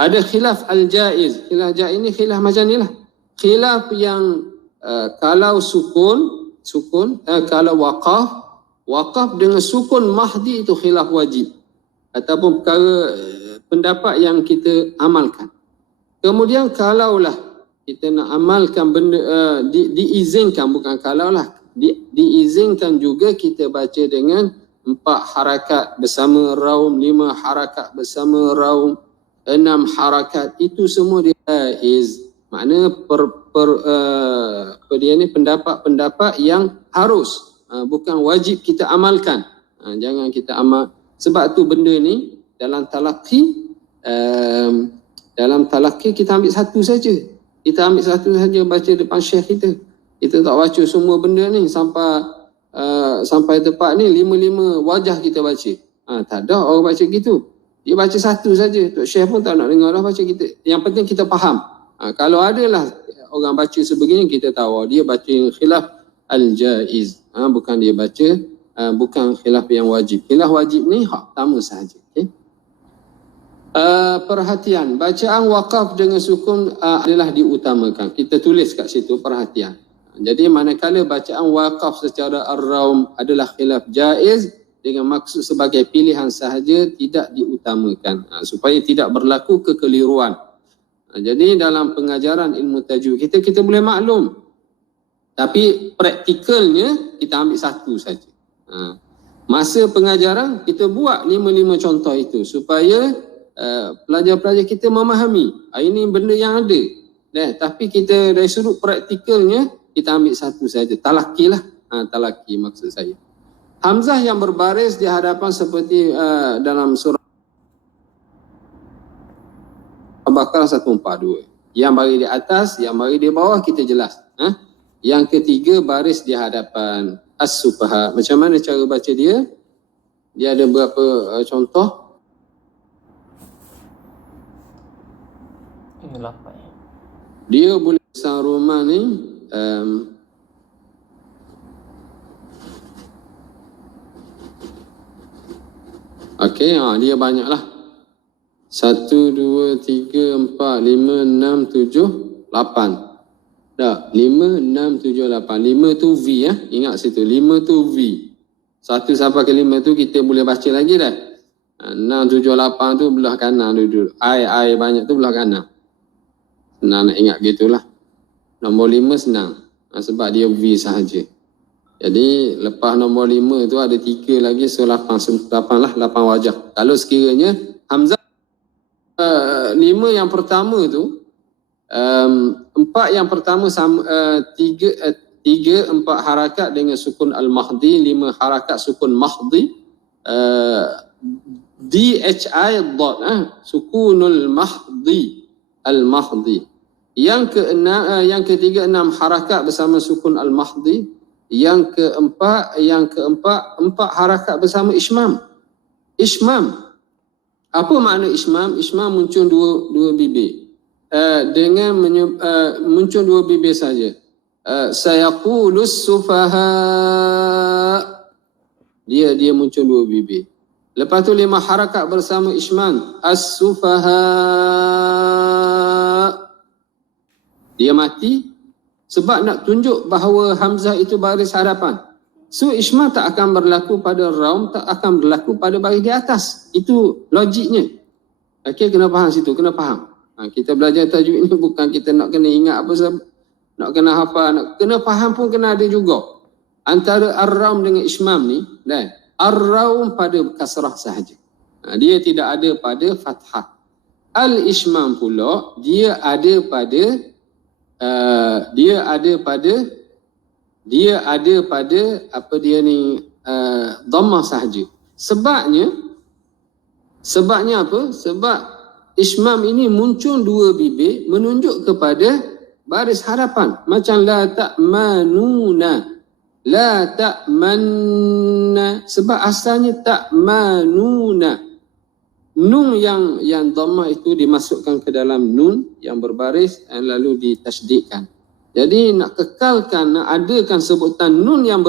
Ada khilaf al-jaiz. Khilaf jaiz ini khilaf macam ni lah. Khilaf yang kalau sukun, kalau waqaf dengan sukun mahdhi itu khilaf wajib. Ataupun perkara pendapat yang kita amalkan. Kemudian kalaulah kita nak amalkan benda, diizinkan, bukan kalaulah, diizinkan juga kita baca dengan 4 harakat bersama raum, 5 harakat bersama raum, 6 harakat, itu semua dia jaiz. Makna dia ni pendapat-pendapat yang harus, bukan wajib kita amalkan. Jangan kita amal. Sebab tu benda ni dalam talaqi dalam talaqi kita ambil satu saja. Kita ambil satu saja baca depan syekh kita. Kita tak baca semua benda ni sampai tepat ni 5 wajah kita baca. Tak ada orang baca gitu. Dia baca satu saja. Tok syekh pun tak nak dengar dah baca kita. Yang penting kita faham. Kalau adalah orang baca sebegini, kita tahu dia baca khilaf al-jaiz. Bukan dia baca bukan khilaf yang wajib. Khilaf wajib ni hak pertama sahaja. Okay? Perhatian, bacaan waqaf dengan sukun adalah diutamakan. Kita tulis kat situ perhatian. Jadi manakala bacaan waqaf secara ar-raum adalah khilaf jaiz dengan maksud sebagai pilihan sahaja, tidak diutamakan supaya tidak berlaku kekeliruan. Jadi dalam pengajaran ilmu tajwid kita boleh maklum, tapi praktikalnya kita ambil satu saja. Masa pengajaran kita buat 5 contoh itu supaya pelajar-pelajar kita memahami ini benda yang ada. Tapi kita dari sudut praktikalnya kita ambil satu saja. Talaqi lah. Talaqi maksud saya. Hamzah yang berbaris di hadapan seperti dalam surah Al-Baqarah 142. Yang bagi di atas, yang bagi di bawah kita jelas. Yang ketiga baris di hadapan as-sufaha. Macam mana cara baca dia? Dia ada berapa contoh? Dia boleh besar rumah ni okey, dia banyak lah. 1, 2, 3, 4, 5, 6, 7, 8. Tak, 5, 6, 7, 8. 5 tu V ya. Ingat situ, 5 tu V. 1 sampai ke 5 tu kita boleh baca lagi dah. 6, 7, 8 tu belah kanan dulu. I banyak tu belah kanan. Senang nak ingat gitulah. Nombor 5 senang. Sebab dia V sahaja. Jadi lepas nombor 5 tu ada 3 lagi, so 8 lah, 8 wajah. Kalau sekiranya Hamzah 5 yang pertama tu 4 yang pertama sama 3 4 harakat dengan sukun al-mahdi, 5 harakat sukun mahdi, DHI dot sukunul mahdi al-mahdi. Yang ketiga 6 harakat bersama sukun al-mahdi. Yang keempat 4 harakat bersama ismam. Apa makna ismam? Ismam muncul dua bibir. Dengan muncul 2 bibir saja. Sayaqulus sufaha. Dia muncul 2 bibir. Lepas tu 5 harakat bersama isman. As-sufaha. Dia mati sebab nak tunjuk bahawa Hamzah itu baris hadapan. So isma tak akan berlaku pada raum, tak akan berlaku pada baris di atas. Itu logiknya. Okey, kena faham situ, kena faham. Kita belajar tajwid ni bukan kita nak kena ingat apa sahaja, nak kena hafal, kena faham pun kena ada juga. Antara ar-raum dengan ismam ni, ar-raum pada kasrah sahaja. Dia tidak ada pada fathah. Al-ismam pula dia ada pada apa dia ni dhammah sahaja. Sebabnya apa? Sebab ismam ini muncul 2 bibir menunjuk kepada baris hadapan. Macam la ta'manuna. Sebab asalnya ta'manuna. Nun yang dhammah itu dimasukkan ke dalam nun yang berbaris dan lalu ditasydidkan. Jadi nak kekalkan, nak adakan sebutan nun yang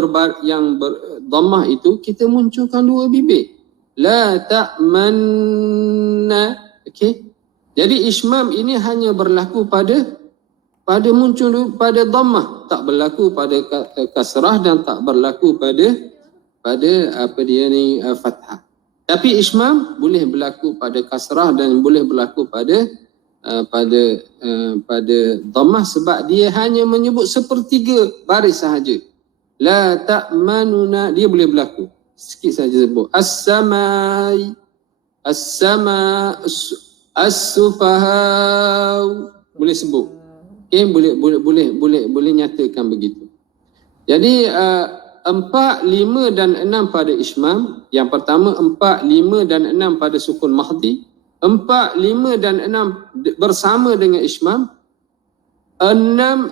dhammah itu, kita munculkan 2 bibir. La ta'manna. Okey. Jadi ismam ini hanya berlaku pada muncul pada dhammah, tak berlaku pada kasrah dan tak berlaku pada apa dia ni fathah. Tapi ismam boleh berlaku pada kasrah dan boleh berlaku pada dhammah sebab dia hanya menyebut 1/3 baris sahaja. La ta'manuna, dia boleh berlaku. Sikit saja sebut. As-samai, as-sufaha, boleh sebut. Okey, boleh nyatakan begitu. Jadi 4, 5 dan 6 pada ismam. Yang pertama 4, 5 dan 6 pada sukun mahdi. 4, 5 dan 6 bersama dengan ishmam. 6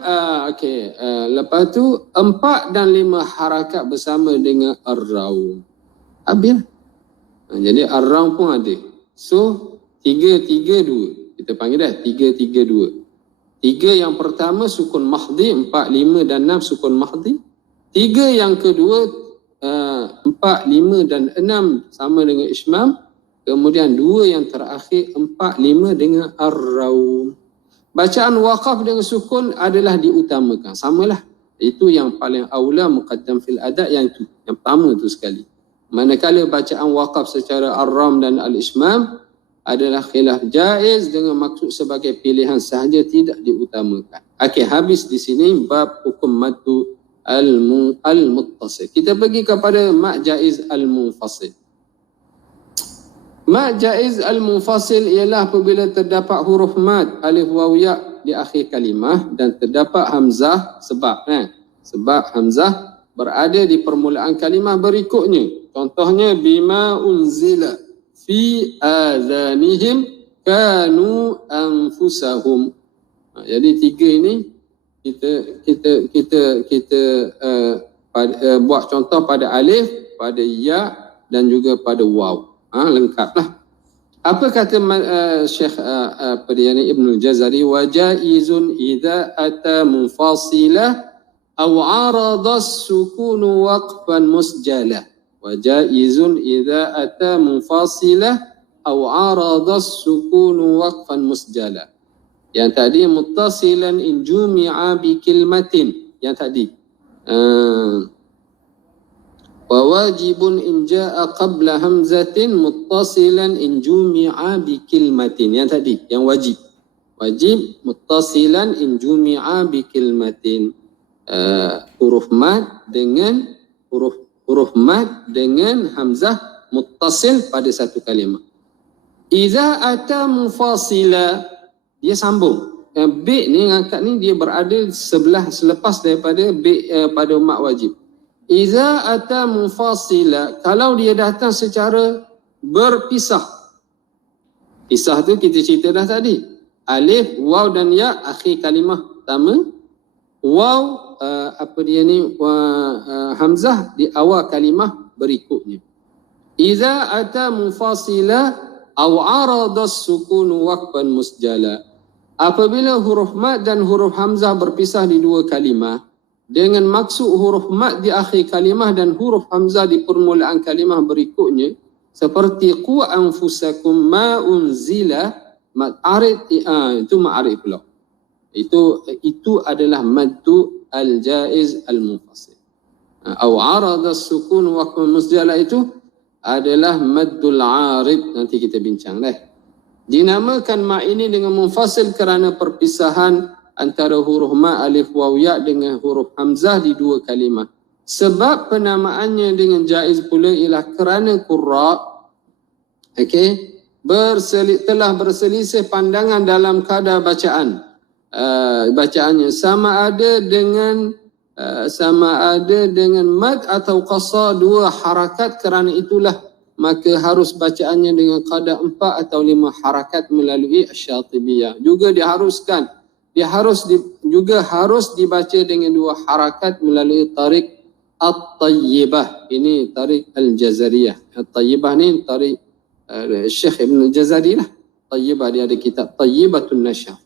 lepas tu 4 dan 5 harakat bersama dengan ar-raum. Habis. Jadi ar-raum pun ada. So 3, 3, 2. Kita panggil dah 3, 3, 2. 3 yang pertama sukun mahdi, 4, 5 dan 6 sukun mahdi. 3 yang kedua 4, 5 dan 6 sama dengan ishmam. Kemudian 2 yang terakhir 4, 5 dengan ar-raum. Bacaan waqaf dengan sukun adalah diutamakan. Samalah. Itu yang paling aula muqaddam fil adad, yang itu. Yang pertama tu sekali. Manakala bacaan waqaf secara ar-raum dan al-ishmam adalah khilaf jaiz dengan maksud sebagai pilihan sahaja, tidak diutamakan. Okey, habis di sini bab hukum maddu al-muttasil. Kita pergi kepada mak jaiz al-munfasil. Mak jaiz al-munfasil ialah apabila terdapat huruf mad alif waw ya di akhir kalimah dan terdapat hamzah sebab hamzah berada di permulaan kalimah berikutnya. Contohnya bima unzila fi adhanihim kanu anfusahum. Jadi 3 ini kita buat contoh pada alif, pada ya dan juga pada waw. Lengkaplah. Apa kata Syekh Ibnul Jazari? Wa jaizun idza ata munfasila aw arada as-sukun waqfan musjala. Wa jaizun idza ata munfasila aw arada as-sukun waqfan musjala. Yang tadi muttasilan in jumi'a bi kilmatin. Yang tadi wa wajibun in jaa qabla hamzatin muttasilan in jumi'a bi kilmatin. Yang tadi, yang wajib. Wajib muttasilan in jumi'a bi kilmatin. Huruf mad dengan huruf mad dengan hamzah muttasil pada satu kalimah. Iza ata mufasila, dia sambung. B ni ngangkat ni dia berada selepas daripada B pada mak wajib. Iza ata munfasila, kalau dia datang secara berpisah. Pisah tu kita cerita dah tadi. Alif, waw dan ya akhir kalimah pertama. Waw hamzah di awal kalimah berikutnya. Iza ata munfasila aw arada as-sukun waqfan musjala. Apabila huruf mad dan huruf hamzah berpisah di dua kalimah dengan maksud huruf mad di akhir kalimah dan huruf hamzah di permulaan kalimah berikutnya, seperti qu anfusakum ma unzila, ma'arid itu ma'arif pula. Itu adalah maddu al-jaiz al-munfasil. Aw arada as-sukun wa musjala itu adalah maddul arid. Nanti kita bincang dah. Dinamakan ma ini dengan munfasil kerana perpisahan antara huruf ma alif waw ya dengan huruf hamzah di dua kalimah. Sebab penamaannya dengan jaiz pula ialah kerana qurra telah berselisih pandangan dalam kadar bacaan. Bacaannya sama ada dengan mad atau qasar, dua harakat. Kerana itulah maka harus bacaannya dengan kadar 4 atau 5 harakat melalui Asy-Syatibiyah. Juga harus dibaca dengan 2 harakat melalui tarik At-Tayyibah. Ini tarik Al-Jazariyah. At-Tayyibah ni tarik Syekh Ibn Jazari lah. Tayyibah, dia ada kitab Tayyibatun Nasyar.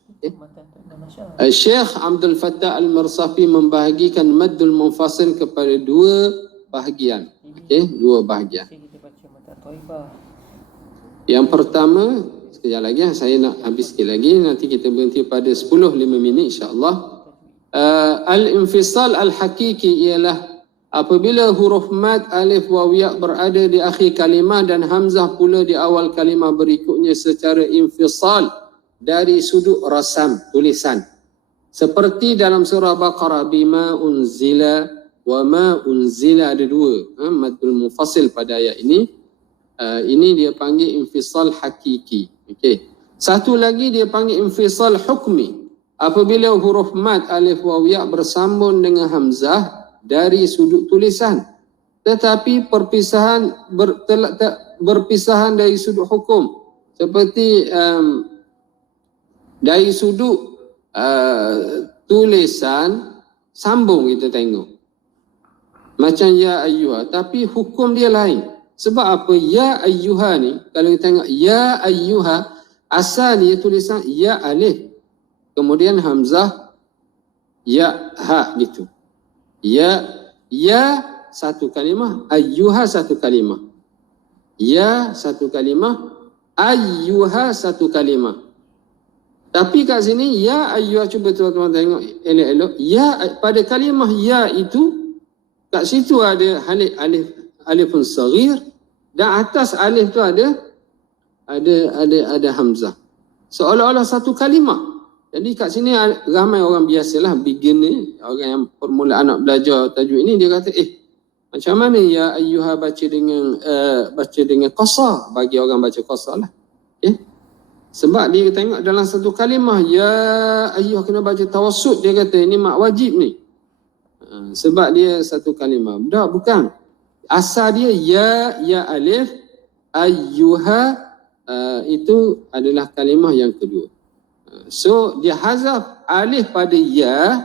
Syekh Abdul Fattah Al-Marsafi membahagikan maddul munfasil kepada 2 bahagian. 2 bahagian. Yang pertama, sekejap lagi saya nak habis sikit lagi, nanti kita berhenti pada 10-5 minit insya-Allah. Al-infisal al-hakiki ialah apabila huruf mad alif waw ya berada di akhir kalimah dan hamzah pula di awal kalimah berikutnya secara infisal dari sudut rasam tulisan. Seperti dalam surah Baqarah, bima unzila wa ma unzila, ada 2 maddul munfasil pada ayat ini. Ini dia panggil infisal hakiki. Okey. Satu lagi dia panggil infisal hukmi. Apabila huruf mad alif waw ya bersambung dengan hamzah dari sudut tulisan, tetapi perpisahan dari sudut hukum. Seperti dari sudut tulisan sambung kita tengok. Macam ya ayyuha, tapi hukum dia lain. Sebab apa? Ya ayyuha ni, kalau kita tengok ya ayyuha, asal dia tulisan ya alif, kemudian hamzah ya ha gitu. Ya satu kalimah, ayyuha satu kalimah. Ya satu kalimah, ayyuha satu kalimah. Tapi kat sini ya ayyuha, cuba tuan-tuan tengok elok-elok. Ya pada kalimah ya itu, kat situ ada alifun saghir, dan atas alif tu ada hamzah. Seolah-olah satu kalimah. Jadi kat sini ramai orang biasalah, beginner, orang yang permulaan nak belajar tajwid ini, dia kata macam mana ya ayyuha baca dengan qasar, bagi orang baca qasar lah. Sebab dia tengok dalam satu kalimah ya ayyuha kena baca tawassut, dia kata ini mak wajib ni. Sebab dia satu kalimah. Bukan. Asal dia ya alif, ayyuha itu adalah kalimah yang kedua. So dia hazaf alif pada ya,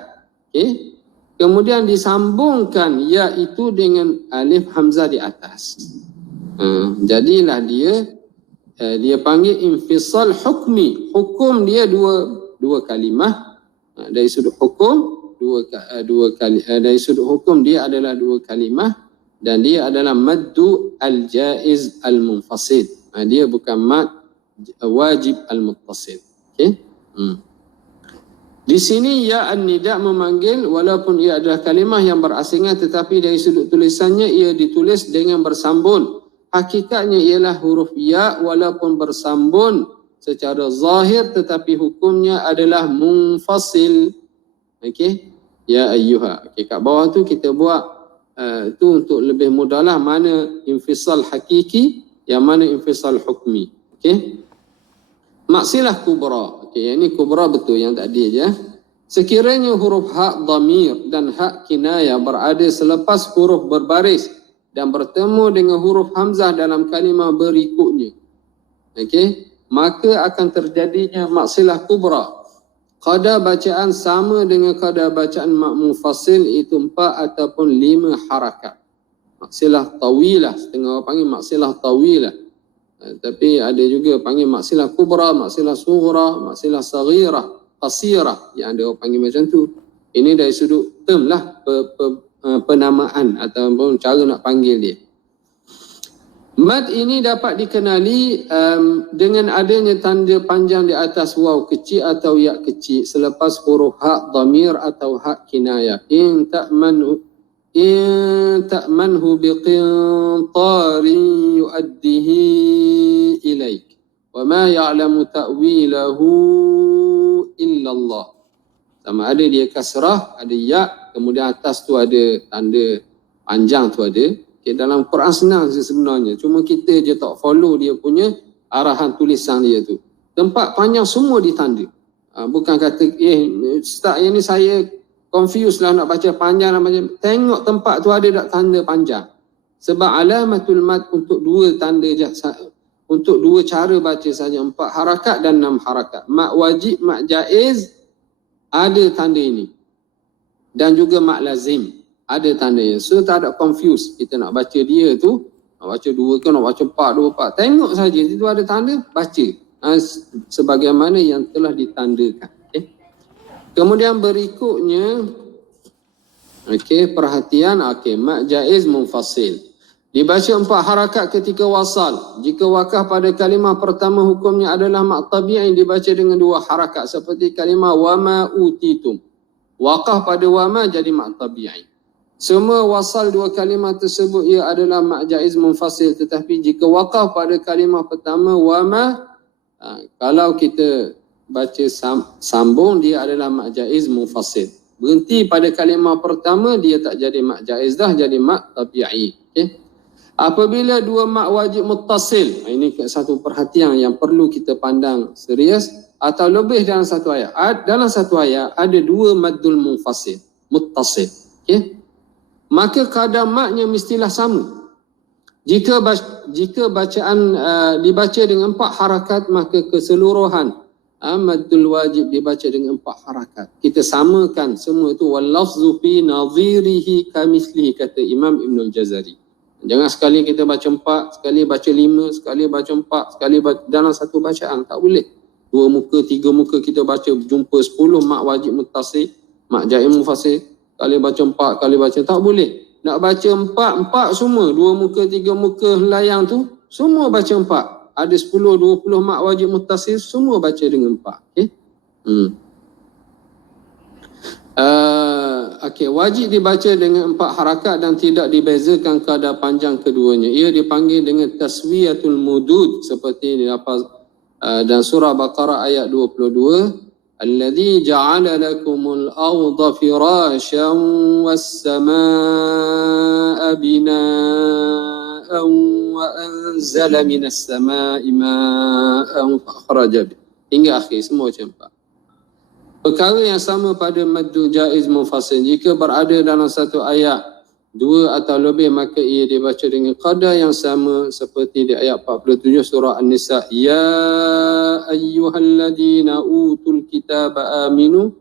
kemudian disambungkan ya itu dengan alif hamzah di atas. Jadilah dia panggil infisal hukmi. Hukum dia dua kalimah. Dari sudut hukum dari sudut hukum dia adalah dua kalimah, dan dia adalah maddu al-jaiz al-munfasil. Dia bukan mad wajib al-muttasil. Di sini ya an-nida memanggil, walaupun ia adalah kalimah yang berasingan, tetapi dari sudut tulisannya ia ditulis dengan bersambun. Hakikatnya ialah huruf ya walaupun bersambun secara zahir, tetapi hukumnya adalah munfasil. Ya ayyuha. Kat bawah tu kita buat tu untuk lebih mudahlah, mana infisal hakiki, yang mana infisal hukmi. Maksilah kubra. Yang ini kubra betul, yang tadi aja. Sekiranya huruf hak dhamir dan hak kinayah berada selepas huruf berbaris dan bertemu dengan huruf hamzah dalam kalimah berikutnya, maka akan terjadinya maksilah kubra. Qada bacaan sama dengan qada bacaan mufasil, itu 4 ataupun 5 harakat. Maksilah tawilah, setengah orang panggil maksilah tawilah. Tapi ada juga panggil maksilah kubra, maksilah sughra, maksilah saghirah, qasirah, yang ada orang panggil macam tu. Ini dari sudut term lah, penamaan ataupun cara nak panggil dia. Mad ini dapat dikenali dengan adanya tanda panjang di atas waw kecil atau ya kecil selepas huruf hak dhamir atau hak kinayah. In ta'manhu biqintarin yu'addihi ilaik wa ma ya'lamu ta'wilahu illa Allah. Sama ada dia kasrah, ada ya, kemudian atas tu ada tanda panjang tu ada. Dalam Quran senang sebenarnya, cuma kita je tak follow dia punya arahan tulisan dia tu. Tempat panjang semua ditanda. Bukan kata Ustaz yang ni saya confused lah nak baca panjang lah, macam tengok tempat tu ada tak tanda panjang. Sebab alamatul mad untuk dua tanda je, untuk dua cara baca saja, 4 harakat dan 6 harakat. Mak wajib, mak jaiz ada tanda ini, dan juga mak lazim ada tandanya. So tak ada confuse. Kita nak baca dia tu, nak baca 2 ke nak baca 4, 2, 4. Tengok saja itu ada tanda, baca. Sebagaimana yang telah ditandakan. Kemudian berikutnya, perhatian, mak jaiz munfasil. Dibaca 4 harakat ketika wasal. Jika wakaf pada kalimah pertama, hukumnya adalah mak tabi'i, dibaca dengan 2 harakat. Seperti kalimah wama utitum. Wakaf pada wama jadi mak tabi'i. Semua wasal 2 kalimah tersebut ia adalah mak jaiz munfasil, tetapi jika wakaf pada kalimah pertama wama, kalau kita baca sambung, dia adalah mak jaiz munfasil. Berhenti pada kalimah pertama, dia tak jadi mak jaiz dah, jadi mak tabi'i. Apabila 2 mak wajib muttasil, ini satu perhatian yang perlu kita pandang serius, atau lebih dalam satu ayat. Dalam satu ayat ada 2 maddul munfasil, muttasil. Maka kadar maknya mestilah sama. Jika bacaan dibaca dengan 4 harakat, maka keseluruhan maddul wajib dibaca dengan 4 harakat. Kita samakan semua itu. Wal lafzu fi nadhirihi kamithlihi, kata Imam Ibnul Jazari. Jangan sekali kita baca 4, sekali baca 5, sekali baca 4, sekali dalam satu bacaan. Tak boleh. 2 muka, 3 muka kita baca, jumpa 10 mak wajib muttasil, mak jaim mufassir. Kali baca 4, kali baca, tak boleh. Nak baca 4 semua, 2 muka, 3 muka layang tu, semua baca 4. Ada 10, 20 mak wajib muttasil, semua baca dengan 4. Okey. Okey, wajib dibaca dengan 4 harakat dan tidak dibezakan kadar panjang keduanya. Ia dipanggil dengan taswiyatul mudud, seperti dilafaz dan surah Baqarah ayat 22. Alladzi ja'ala lakumul arda firasyan was samaa'a bina'an wa anzala minas samaa'i ma'an fa akhraja bihi, hingga akhir, semua macam 4. Perkara yang sama pada maddul jaiz mufassal. Jika berada dalam satu ayat 2 atau lebih, maka ia dibaca dengan qadar yang sama seperti di ayat 47 surah An-Nisa. Ya ayyuhalladzina utul kitaba aminu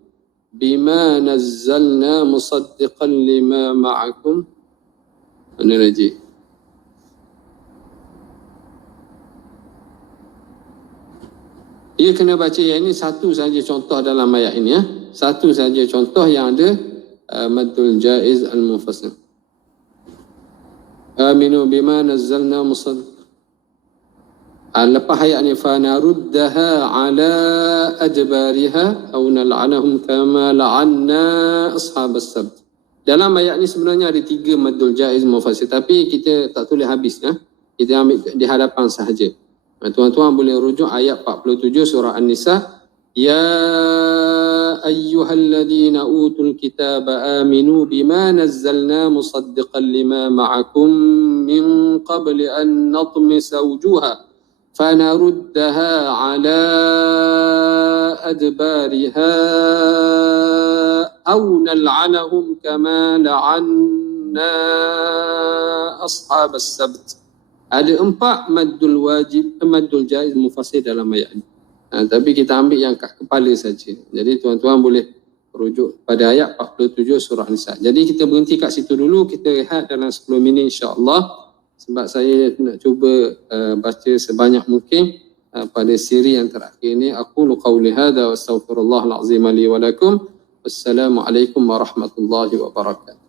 bima nazzalna musaddiqan lima ma'akum. Mana lagi? Ia kena baca yang ini satu saja contoh dalam ayat ini, ya. Satu saja contoh yang ada maddul jaiz al-mufassal. Aminu bima nazzalna musaddiqan. Lepas ayat ni, fanaruddaha ala adbariha aw nal'anahum kama la'anna ashabas sabt. Dalam ayat ni sebenarnya ada 3 maddul jaiz mufassal, tapi kita tak tulis habis, ya. Kita ambil di hadapan sahaja. Tuan-tuan boleh rujuk ayat 47 surah An-Nisa. Ya ayyuhalladzina utul kitaba aminu bima nazzalna musaddiqan lima ma'akum min qabli an natmisa wujuha fanaruddaha ala adbariha aw nal'anahum kama la'anna ashabas sabt. Ada 4 maddul jaiz mufassal dalam ayat ini. Tapi kita ambil yang kat kepala saja. Jadi tuan-tuan boleh rujuk pada ayat 47 surah Nisa. Jadi kita berhenti kat situ dulu. Kita rehat dalam 10 minit insya-Allah. Sebab saya nak cuba baca sebanyak mungkin pada siri yang terakhir ini. Aqulu qawli hadza wa astaghfirullahal azim li wa lakum. Wassalamualaikum warahmatullahi wabarakatuh.